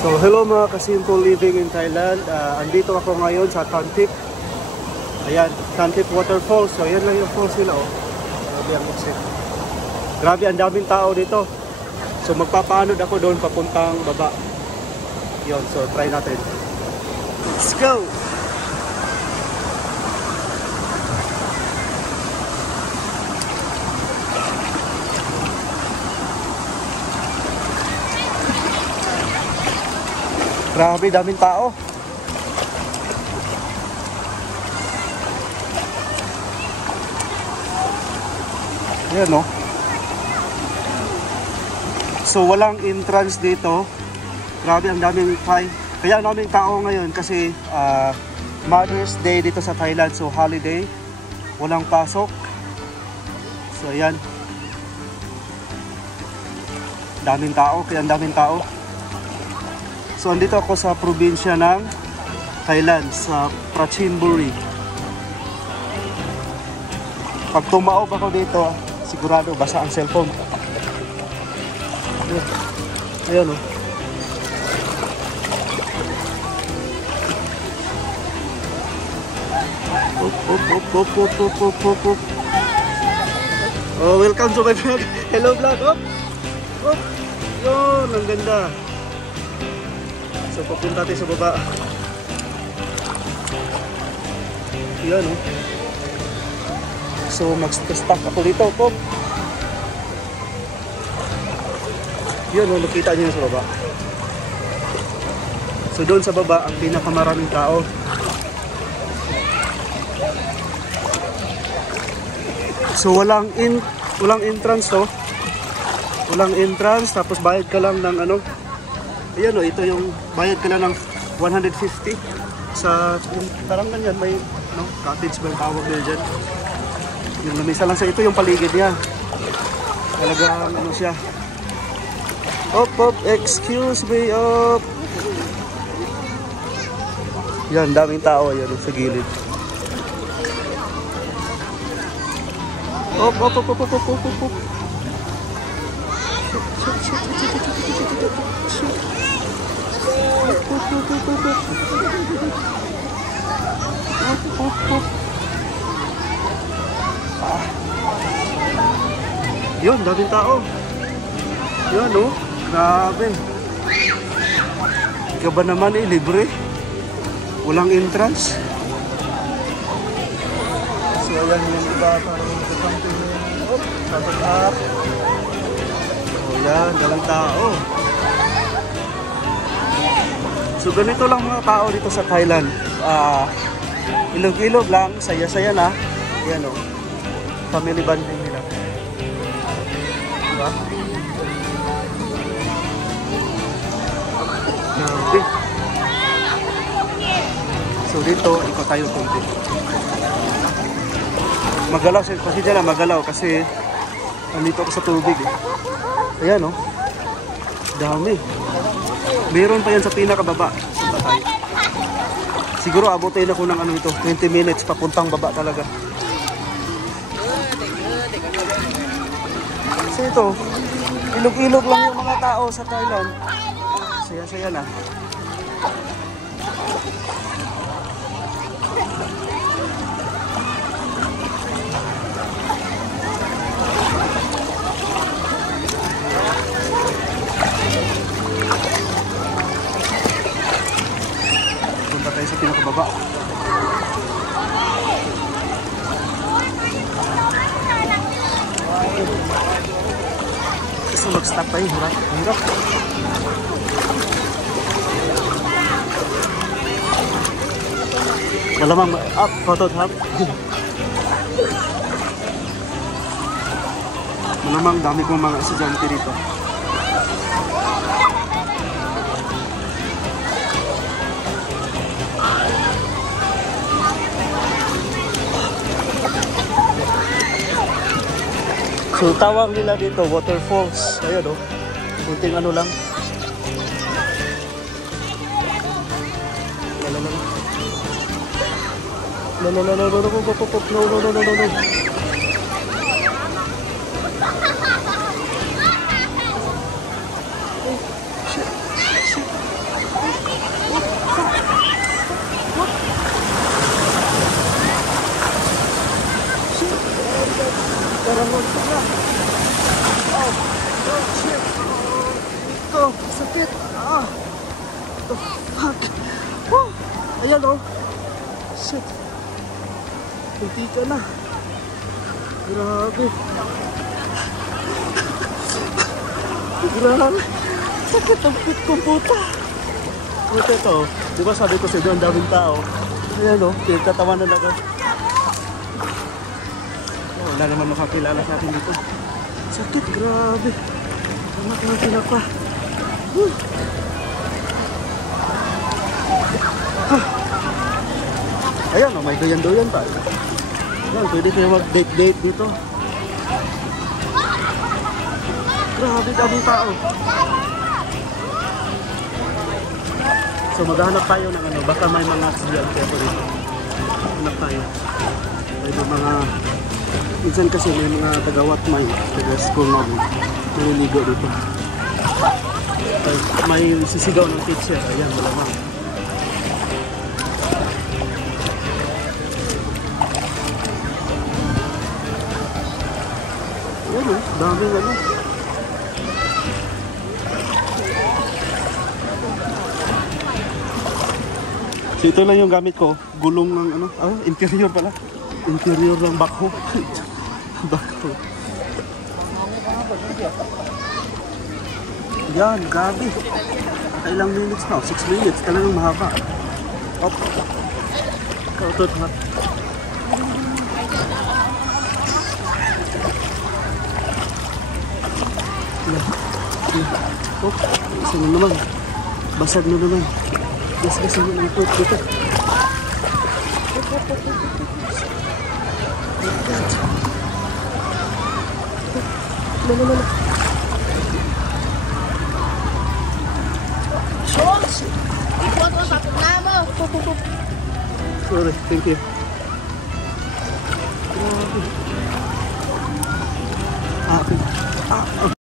So hello mga ka-simple living in Thailand. Andito ako ngayon sa Tan Thip. Ayan, Tan Thip Waterfalls. So ayan lang yung falls nila oh. Grabe ang exit. Grabe ang daming tao dito. So magpapaanod ako doon papuntang baba. Yun, so try natin. Let's go! Grabe, daming tao. Ayan, no? So, walang entrance dito. Grabe, ang daming kaya ang daming tao ngayon kasi Mother's Day dito sa Thailand. So, holiday. Walang pasok. So, ayan. Daming tao, kaya ang daming tao. So, andito ako sa probinsya ng Thailand, sa Prachinburi. Pag tumaob ako dito, sigurado basa ang cellphone. Ayan o. Oh, welcome to my vlog. Hello vlog. Yun, ang ganda. So, papunta tayo sa baba. Yan, oh. So, mag-stop ako dito, po. Yan, oh. Nakita niyo sa baba. So, doon sa baba, ang pinakamaraming tao. So, walang entrance, to. Walang entrance, tapos bayad ka lang ng ano. Ayan o, ito yung bayad ka lang ng 150 sa parang ganyan, may no, cottage ba yung tawag nila dyan. Yung lamisa lang sa ito yung paligid niya. Talagang ano siya. Op, excuse me, op. Yan, daming tao yan sa gilid. Op. Yun, daming tao. Yun, oh. Grabe. Ikaw ba naman libre? Walang entrance. So, ayan yung iba. Parang something. Oh, tapos up. Oh, yan, daming tao. So ganito lang mga tao dito sa Thailand. Ilog-ilog lang, saya-saya na. Yan o. Family bonding nila. Diba? Okay. So dito, ikot tayo konti. Magalaw, kasi dyan na magalaw kasi nandito ako sa tubig eh. Ayan o. Dami. Meron pa yan sa pinakababa. Siguro abutin ako ng ano ito, 20 minutes papuntang baba talaga. So ito, ilog-ilog lang yung mga tao sa Thailand. Saya-saya na. Sa pinakababa. Kasi mag-stop tayo, hirap. Malamang up, photo tap. Malamang dami kong mga estudyante dito. So tawag nila dito waterfalls. Ayun oh. Kunting ano lang. No. Ah! The fuck? Woo! Ayan oh! Shit! Kunti ka na. Grabe. Grabe. Sakit ang pit ko puta. Ito ito. Di ba sabi ko sa inyo ang daming tao? Ayan o. Pinagtatawanan ako. Wala naman makakilala sa akin dito. Sakit. Grabe. Makakilala pa. Ayan o. May doyan-doyan pa. Ayan, pwede kayo mag-date-date dito. Grabe daming tao. So maghanap tayo ng ano, baka may mga estudyante po dito. Hanap tayo. May mga, minsan kasi may mga taga-Watmay, taga-school namin, naliligo dito. May sisigaw ng teacher, ayan, malamang. Ayan o, daming ano. So ito lang yung gamit ko, gulong ng ano, interior pala. Interior ng backhoe. Backhoe. Yan, gabi. Ilang minutes na, 6 minutes, talagang mahaba. Op. Kautot ha. Oh, isa na naman. Basag na naman. Gas-gas yung ikot dito. Lala. Schultz! Ikot mo sa pagkama! Sorry, thank you. Okay.